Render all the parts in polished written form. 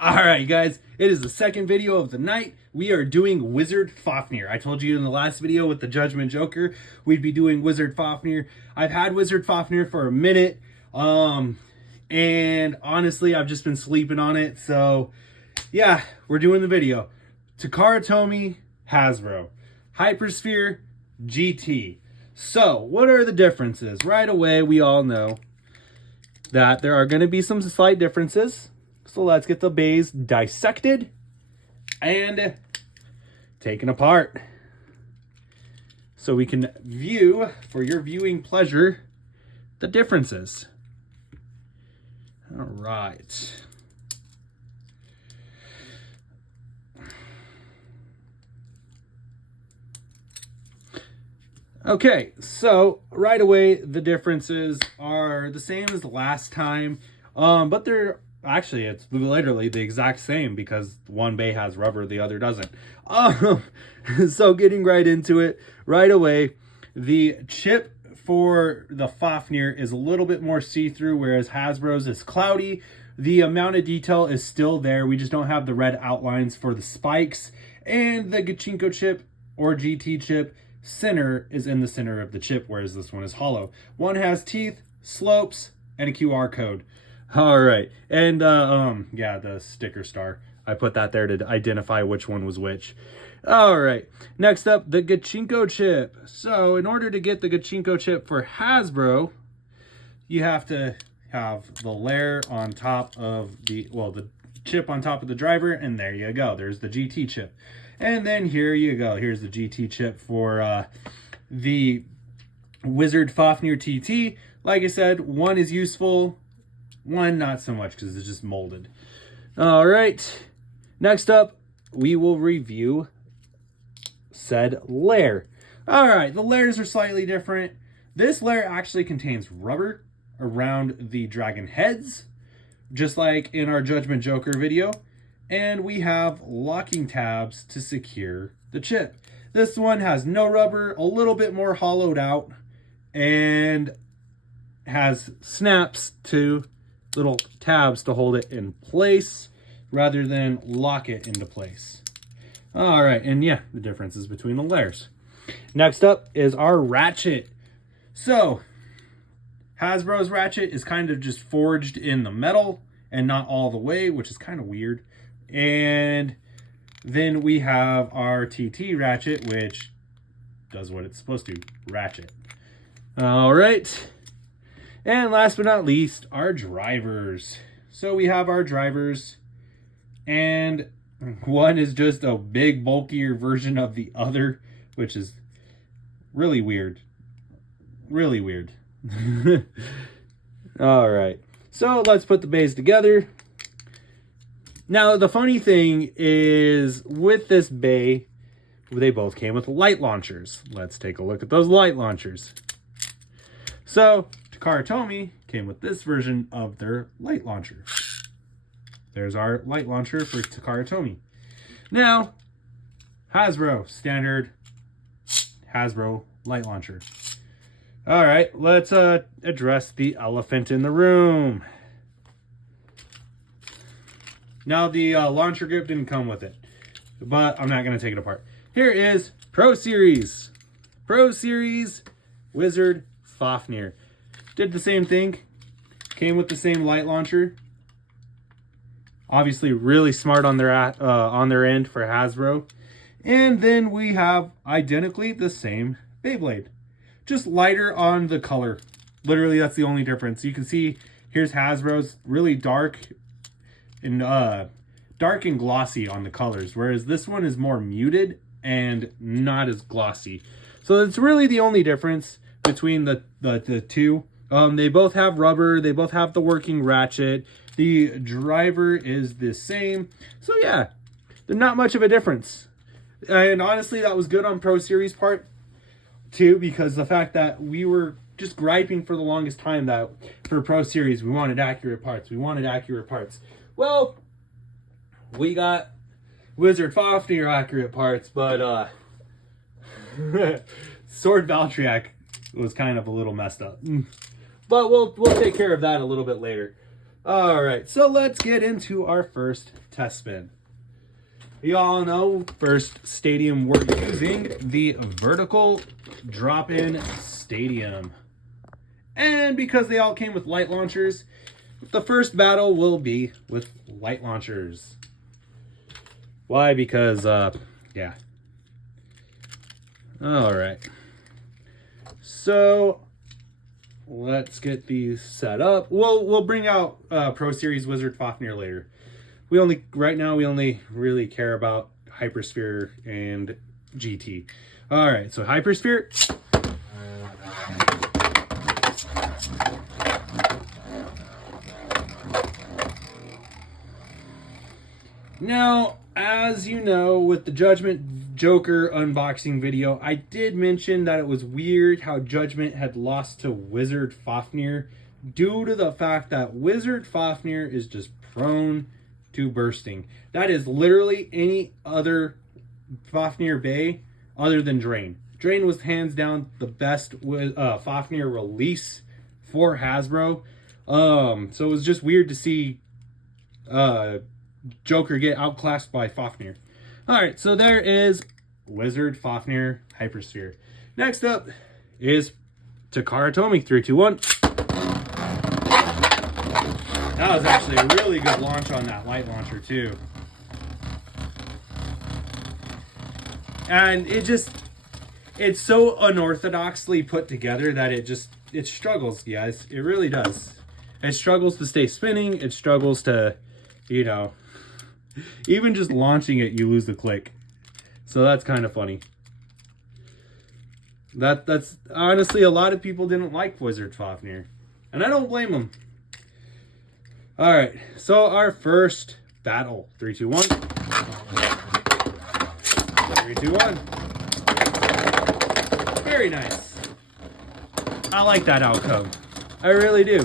All right, guys, it is the second video of the night. We are doing Wizard Fafnir. I told you in the last video with the Judgment Joker, we'd be doing Wizard Fafnir. I've had Wizard Fafnir for a minute, and honestly, I've just been sleeping on it. So, yeah, we're doing the video. Takara Tomy, Hasbro. Hypersphere, GT. So, what are the differences? Right away, we all know that there are going to be some slight differences. So let's get the bays dissected and taken apart so we can view, for your viewing pleasure, the differences. All right. Okay, so right away the differences are the same as the last time, but they're actually, it's literally the exact same because one bay has rubber, the other doesn't. So getting right into it, right away, the chip for the Fafnir is a little bit more see-through, whereas Hasbro's is cloudy. The amount of detail is still there. We just don't have the red outlines for the spikes. And the Gachinko chip or GT chip center is in the center of the chip, whereas this one is hollow. One has teeth, slopes, and a QR code. All right, and yeah, the sticker star. I put that there to identify which one was which. All right, next up, the Gachinko chip. So in order to get the Gachinko chip for Hasbro, you have to have the layer on top of the chip on top of the driver, and there you go. There's the GT chip. And then here you go. Here's the GT chip for the Wizard Fafnir TT. Like I said, one is useful, one not so much because it's just molded. All right. Next up, we will review said layer. All right, the layers are slightly different. This layer actually contains rubber around the dragon heads, just like in our Judgment Joker video. And we have locking tabs to secure the chip. This one has no rubber, a little bit more hollowed out, and has snaps to little tabs to hold it in place rather than lock it into place. All right, and yeah, the differences between the layers. Next up is our ratchet. So, Hasbro's ratchet is kind of just forged in the metal and not all the way, which is kind of weird. And then we have our TT ratchet, which does what it's supposed to, ratchet. All right. And last but not least, our drivers. So we have our drivers, and one is just a big, bulkier version of the other, which is really weird. Really weird. All right. So let's put the bays together. Now, the funny thing is, with this bay, they both came with light launchers. Let's take a look at those light launchers. So, Takara Tomy came with this version of their light launcher. There's our light launcher for Takara Tomy. Now, Hasbro, standard Hasbro light launcher. All right, let's address the elephant in the room. Now, the launcher grip didn't come with it, but I'm not going to take it apart. Here is Pro Series. Pro Series Wizard Fafnir. Did the same thing. Came with the same light launcher. Obviously, really smart on their end for Hasbro. And then we have identically the same Beyblade. Just lighter on the color. Literally, that's the only difference. You can see here's Hasbro's, really dark and glossy on the colors, whereas this one is more muted and not as glossy. So it's really the only difference between the two. They both have rubber, they both have the working ratchet, the driver is the same. So yeah, there's not much of a difference. And honestly, that was good on Pro Series part too, because the fact that we were just griping for the longest time that for Pro Series we wanted accurate parts. Well, we got Wizard Fafnir accurate parts, but Sword Valtryek was kind of a little messed up. But we'll take care of that a little bit later. All right, so let's get into our first test spin. You all know, first stadium we're using, the vertical drop-in stadium. And because they all came with light launchers, the first battle will be with light launchers. Why? Because, yeah. All right. So let's get these set up. We'll bring out Pro Series Wizard Fafnir later. Right now we only really care about Hypersphere and GT. All right, so Hypersphere. Now, as you know, with the Judgment Joker unboxing video, I did mention that it was weird how Judgment had lost to Wizard Fafnir due to the fact that Wizard Fafnir is just prone to bursting. That is literally any other Fafnir Bay other than Drain. Drain was hands down the best Fafnir release for Hasbro. So it was just weird to see Joker get outclassed by Fafnir. Alright, so there is Wizard Fafnir Hypersphere. Next up is Takara Tomy 321. That was actually a really good launch on that light launcher too. And it's so unorthodoxly put together that it struggles, guys. It really does. It struggles to stay spinning. It struggles to, you know, even just launching it, you lose the click. So that's kind of funny. That's honestly, a lot of people didn't like Wizard Fafnir, and I don't blame them. All right, so our first battle, 3, 2, 1. 3, 2, 1. Very nice. I like that outcome. I really do.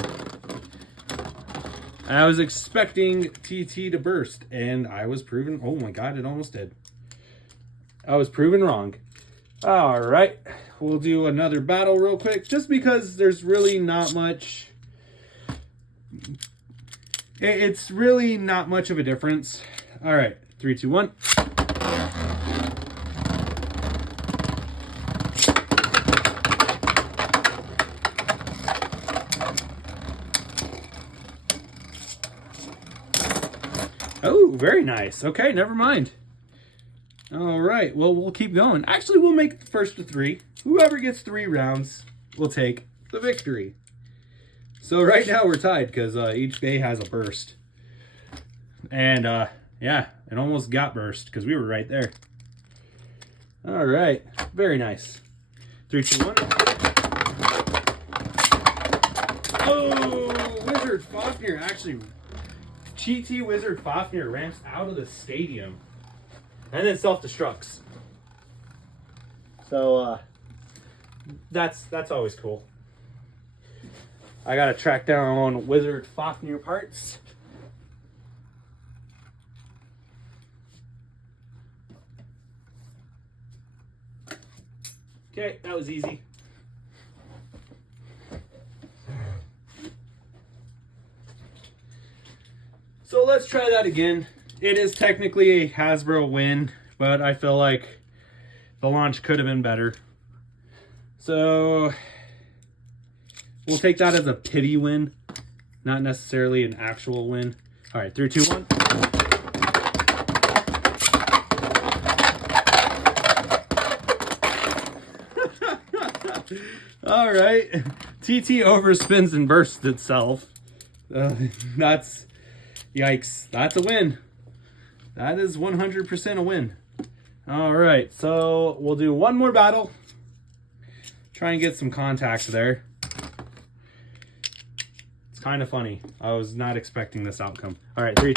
I was expecting TT to burst, and I was proven, oh my god, it almost did. I was proven wrong. All right, we'll do another battle real quick, just because there's really not much. It's really not much of a difference. All right, 3, 2, 1. Oh, very nice. Okay, never mind. All right, well, we'll keep going. Actually, we'll make the first to 3. Whoever gets 3 rounds will take the victory. So right now we're tied because each bay has a burst. And yeah, it almost got burst because we were right there. All right, very nice. 3, 2, 1. Oh, Wizard Fafnir actually... GT Wizard Fafnir ramps out of the stadium and then self-destructs. So that's always cool. I gotta track down Wizard Fafnir parts. Okay, that was easy. So let's try that again. It is technically a Hasbro win, but I feel like the launch could have been better. So we'll take that as a pity win, not necessarily an actual win. All right, 3, 2, 1. All right, TT overspins and bursts itself. That's... Yikes, that's a win. That is 100% a win. All right, so we'll do one more battle. Try and get some contacts there. It's kind of funny. I was not expecting this outcome. All right, 3.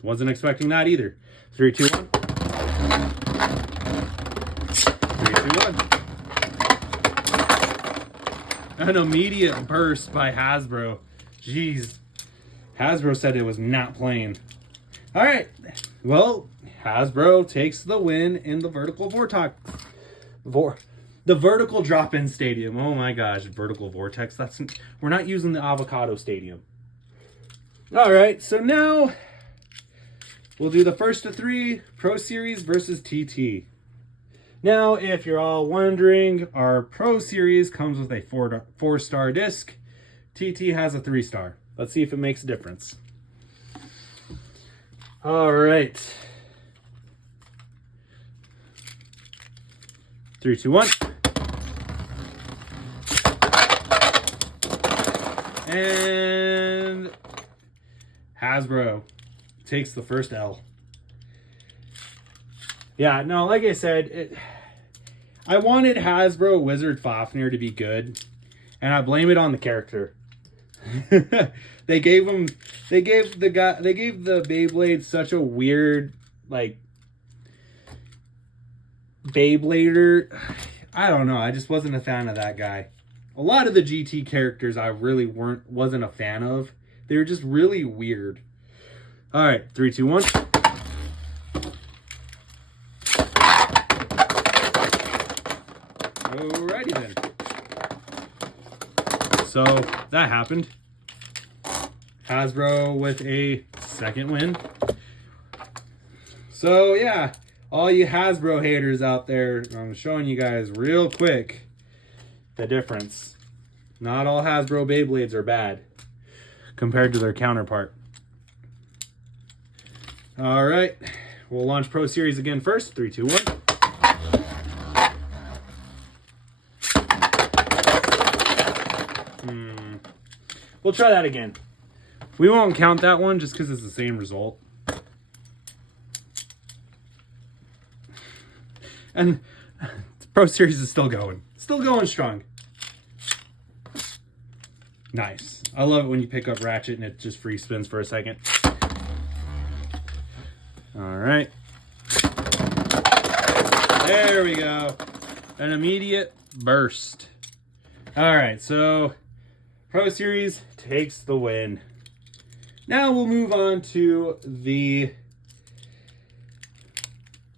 Wasn't expecting that either. 3, 2, 1. 3, 2, 1. An immediate burst by Hasbro. Jeez. Hasbro said it was not playing. All right. Well, Hasbro takes the win in the vertical vortex. The vertical drop-in stadium. Oh my gosh, vertical vortex. We're not using the avocado stadium. All right, so now we'll do the first of 3, Pro Series versus TT. Now, if you're all wondering, our Pro Series comes with a 4-star disc. TT has a 3-star. Let's see if it makes a difference. All right. 3, 2, 1. And Hasbro takes the first L. Yeah, no, like I said, I wanted Hasbro Wizard Fafnir to be good, and I blame it on the character. They gave the Beyblade such a weird, like, Beyblader. I don't know. I just wasn't a fan of that guy. A lot of the GT characters I really wasn't a fan of. They were just really weird. All right, 3, 2, 1. Alrighty then. So that happened. Hasbro with a second win. So yeah, all you Hasbro haters out there, I'm showing you guys real quick the difference. Not all Hasbro Beyblades are bad compared to their counterpart. All right, we'll launch Pro Series again first. 3, 2, 1. We'll try that again. We won't count that one just because it's the same result. And Pro Series is still going. Still going strong. Nice. I love it when you pick up Ratchet and it just free spins for a second. All right. There we go. An immediate burst. All right, so Pro Series takes the win. Now we'll move on to the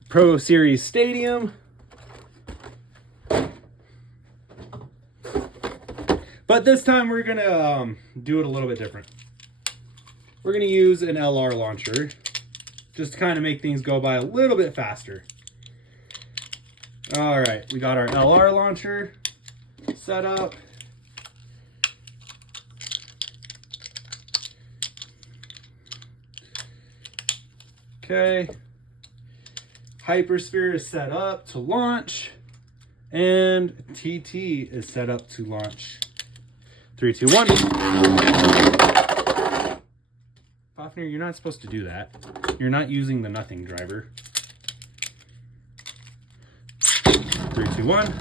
Pro Series Stadium. But this time we're gonna do it a little bit different. We're gonna use an LR launcher just to kind of make things go by a little bit faster. All right, we got our LR launcher set up. Okay, Hypersphere is set up to launch, and TT is set up to launch. 3, 2, 1. Fafnir, you're not supposed to do that. You're not using the nothing driver. 3, 2, 1.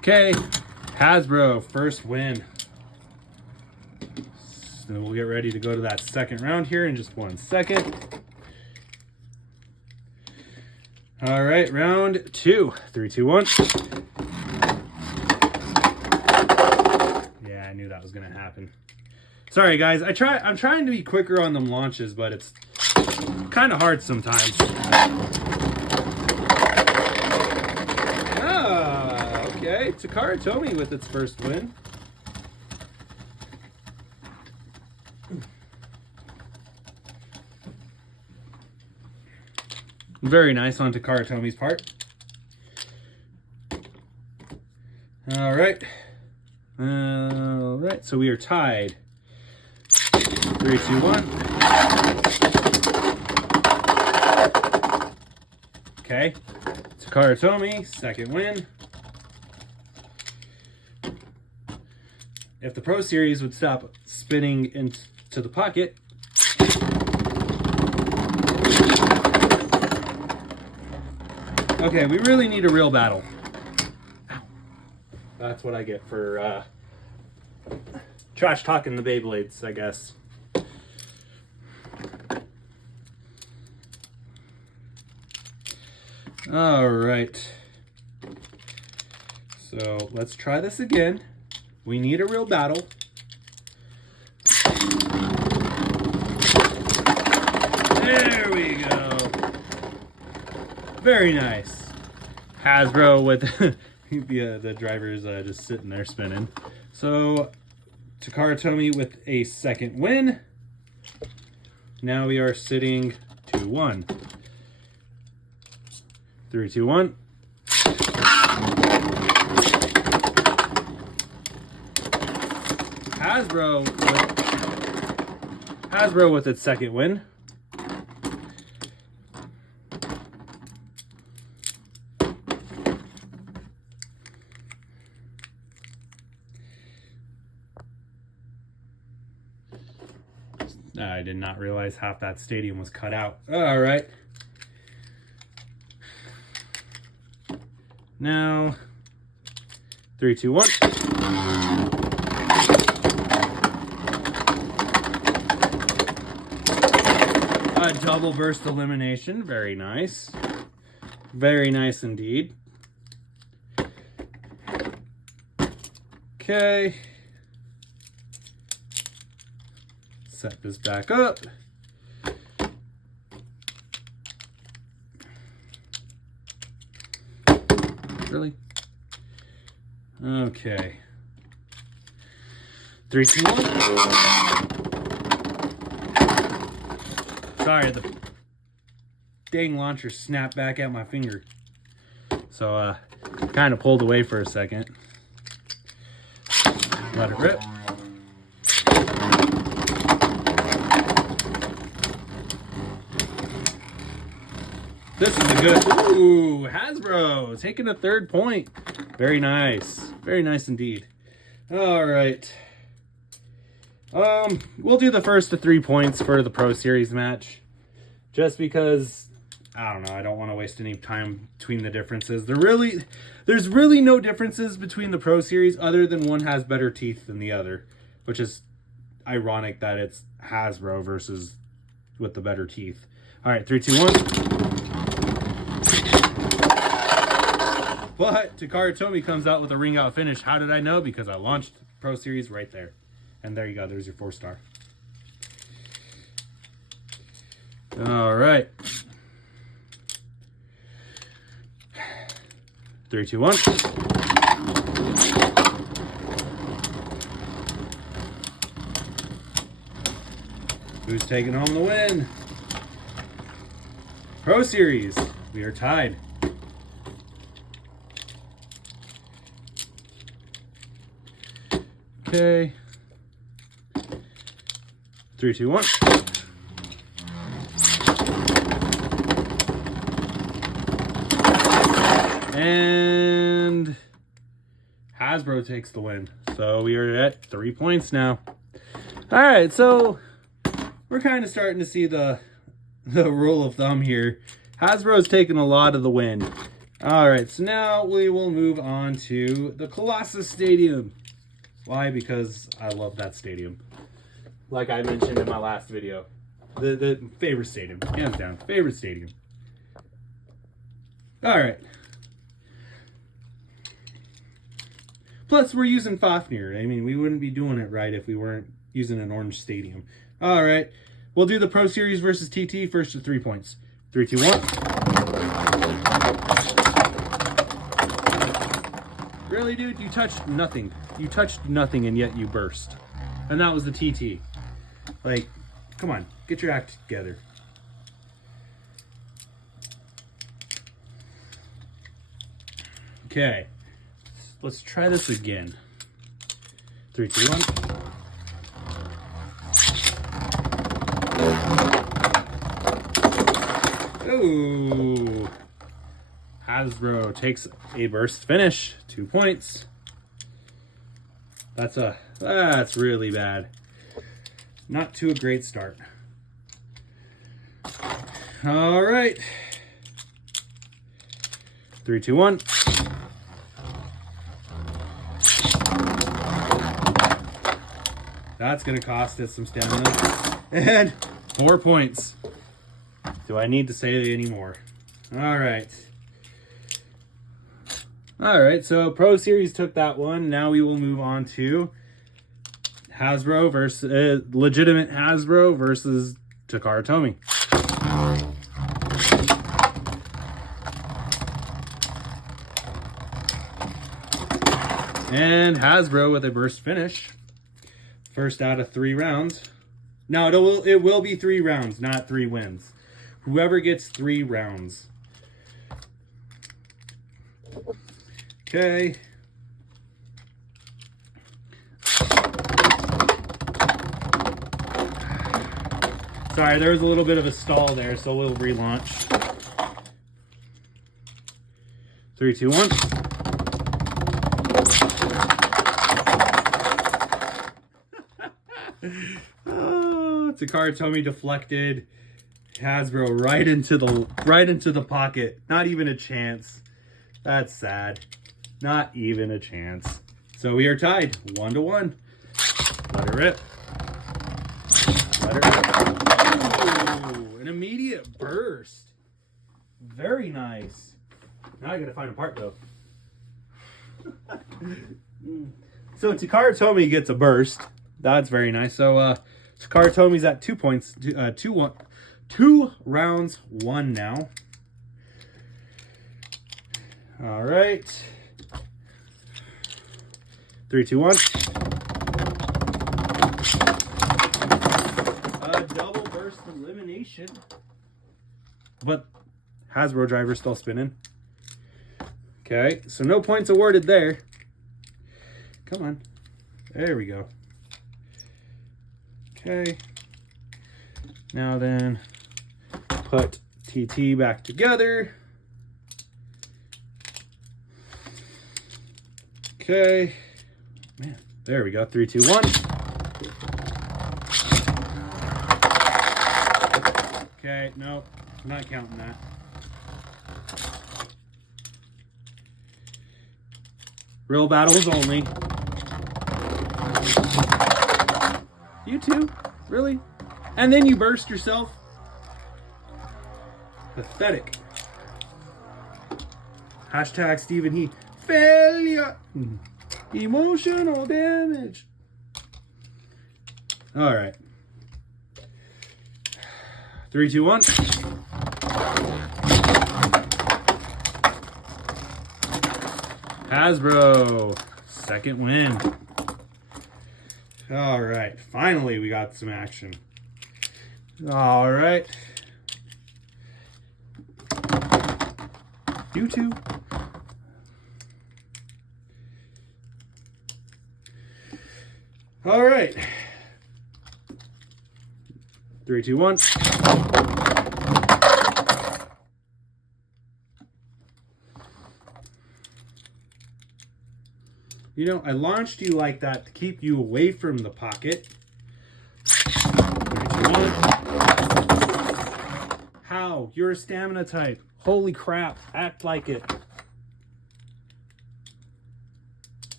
Okay, Hasbro, first win. So we'll get ready to go to that second round here in just 1 second. All right, round 2. 3, 2, 1. Yeah, I knew that was gonna happen. Sorry guys, I'm trying to be quicker on them launches, but it's kind of hard sometimes. Okay, Takara Tomy with its first win. Very nice on Takara Tomy's part. All right. All right, so we are tied. 3, 2, 1. Okay, Takara Tomy, second win. If the Pro Series would stop spinning into the pocket. Okay, we really need a real battle. Ow. That's what I get for trash talking the Beyblades, I guess. All right. So let's try this again. We need a real battle. There we go. Very nice. Hasbro with the driver's just sitting there spinning. So Takara Tomy with a second win. Now we are sitting 2-1. 3, 2, 1. Hasbro with its second win. I did not realize half that stadium was cut out. All right. Now, 3, 2, 1. A double burst elimination. Very nice. Very nice indeed. Okay. Set this back up. Really? Okay. 3, 2, 1. Sorry, the dang launcher snapped back at my finger. So, kind of pulled away for a second. Let it rip. This is a good, ooh, Hasbro taking a 3rd point. Very nice. Very nice indeed. All right. We'll do the first to 3 points for the Pro Series match. Just because, I don't know, I don't want to waste any time between the differences. There's really no differences between the Pro Series other than one has better teeth than the other. Which is ironic that it's Hasbro versus with the better teeth. All right, 3, 2, 1. But Takara Tomy comes out with a ring out finish. How did I know? Because I launched Pro Series right there. And there you go. There's your 4-star. All right. 3, 2, 1. Who's taking home the win? Pro Series. We are tied. Okay. 3, 2, 1. And Hasbro takes the win. So we are at 3 points now. All right, so we're kind of starting to see the rule of thumb here. Hasbro's taken a lot of the win. All right, so now we will move on to the Colossus Stadium. Why? Because I love that stadium. Like I mentioned in my last video. The favorite stadium. Hands down. Favorite stadium. Alright. Plus, we're using Fafnir. I mean, we wouldn't be doing it right if we weren't using an orange stadium. Alright. We'll do the Pro Series versus TT first to 3 points. 3, 2, 1. Really, dude? You touched nothing. You touched nothing and yet you burst. And that was the TT. Like, come on. Get your act together. Okay. Let's try this again. 3, 2, 1. Ooh. Hasbro takes a burst finish. 2 points. That's really bad. Not to a great start. All right. 3, 2, 1. That's going to cost us some stamina. And 4 points. Do I need to say any more? All right. All right, so Pro Series took that one. Now we will move on to Hasbro versus legitimate Hasbro versus Takara Tomy. And Hasbro with a burst finish. First out of 3 rounds. Now it will be 3 rounds, not 3 wins. Whoever gets 3 rounds. Okay. Sorry, there was a little bit of a stall there, so we'll relaunch. 3, 2, 1. Oh, Takara deflected Hasbro right into the pocket. Not even a chance. That's sad. Not even a chance. So we are tied 1-1. Let her rip. Let her rip. Ooh, an immediate burst. Very nice. Now I gotta find a part though. So Takara gets a burst. That's very nice. So Takara at 2 points. 2 rounds, 1 now. All right. 3, 2, 1. A double burst elimination. But Hasbro driver still spinning. Okay, so no points awarded there. Come on. There we go. Okay. Now then, put TT back together. Okay. Man, there we go. 3, 2, 1. Okay, no, I'm not counting that. Real battles only. You too? Really? And then you burst yourself? Pathetic. Hashtag Stephen He. Failure. Emotional damage. All right. 3, 2, 1. Hasbro. Second win. All right. Finally, we got some action. All right. You too. All right. 3, 2, 1. You know, I launched you like that to keep you away from the pocket. 3, 2, 1. How? You're a stamina type. Holy crap. Act like it.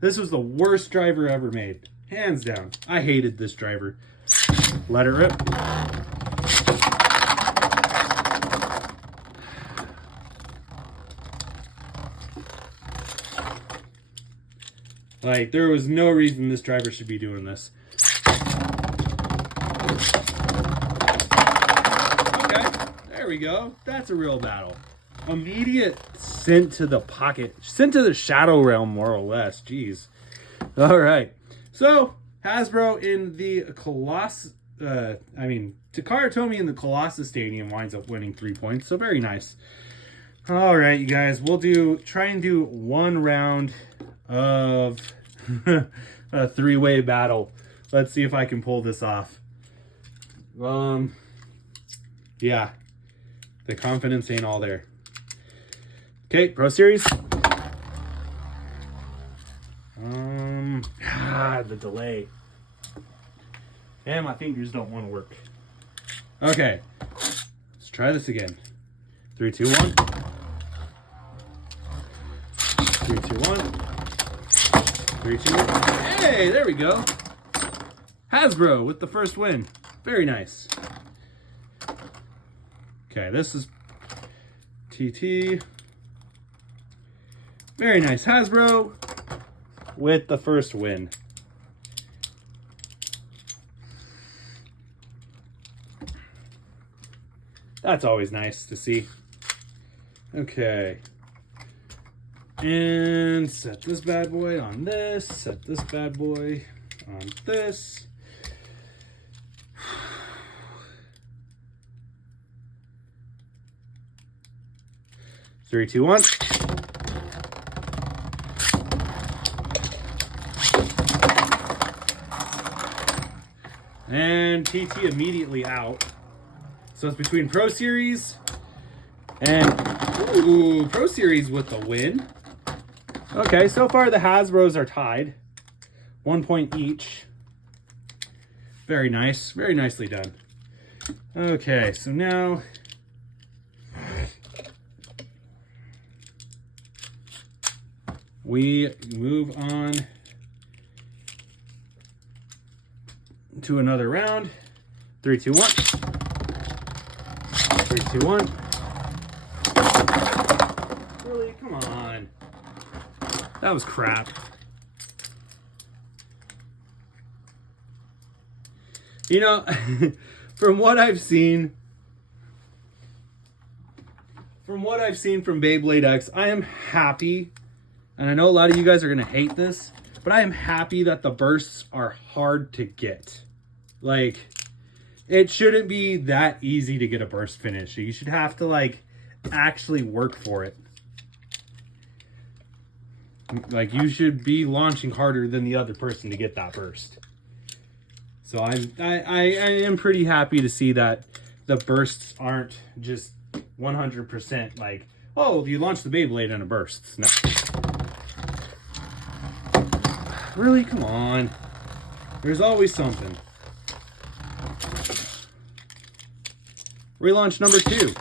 This was the worst driver ever made. Hands down. I hated this driver. Let it rip. Like, there was no reason this driver should be doing this. Okay, there we go. That's a real battle. Immediate sent to the pocket. Sent to the Shadow Realm, more or less. Jeez. All right. So, Hasbro in the Takara in the Colossus Stadium winds up winning 3 points. So, very nice. All right, you guys. We'll try and do 1 round of a 3-way battle. Let's see if I can pull this off. Yeah. The confidence ain't all there. Okay, Pro Series. The delay. And my fingers don't want to work. Okay, let's try this again. 3, 2, 1. 3, 2, 1. 3, 2, 1. Hey, there we go. Hasbro with the first win. Very nice. Okay, this is TT. Very nice. Hasbro with the first win. That's always nice to see. Okay. And set this bad boy on this, set this bad boy on this. Three, two, one. And TT immediately out. So it's between Pro Series and Pro Series with the win. Okay, so far the Hasbros are tied. 1 point each. Very nice. Very nicely done. Okay, so now we move on to another round. 3, 2, 1. 3, 2, 1. Really? Come on. That was crap. You know, from what I've seen from Beyblade X, I am happy, and I know a lot of you guys are going to hate this, but I am happy that the bursts are hard to get. Like, it shouldn't be that easy to get a burst finish. You should have to, like, actually work for it. Like, you should be launching harder than the other person to get that burst. So I am pretty happy to see that the bursts aren't just 100% like, oh, you launched the Beyblade and it bursts. No. Really? Come on. There's always something. Relaunch number 2.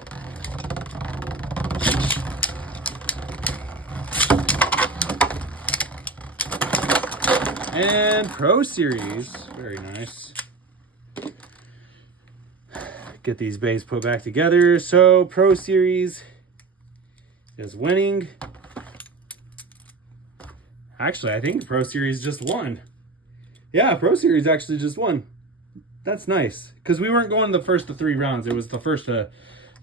And Pro Series. Very nice. Get these bays put back together. So Pro Series is winning. Actually, I think Pro Series just won. Yeah, Pro Series actually just won. That's nice. Because we weren't going the first to 3 rounds. It was the first to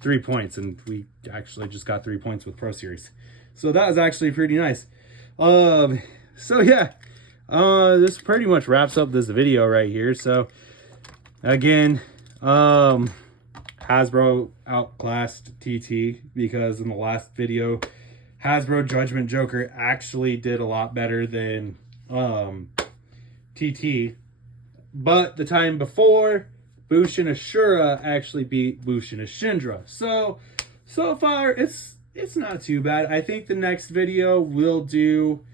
3 points. And we actually just got 3 points with Pro Series. So that was actually pretty nice. So yeah. This pretty much wraps up this video right here. So again, Hasbro outclassed TT because in the last video, Hasbro Judgment Joker actually did a lot better than TT. But the time before, Bushin Ashura actually beat Bushin Ashindra. So far it's not too bad. I think the next video we'll do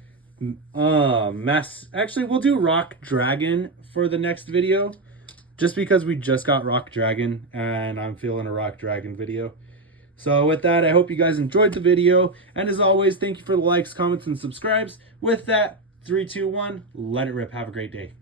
we'll do Rock Dragon for the next video, just because we just got Rock Dragon and I'm feeling a Rock Dragon video. So with that, I hope you guys enjoyed the video, and as always, thank you for the likes, comments, and subscribes. With that, 3, 2, 1, let it rip. Have a great day.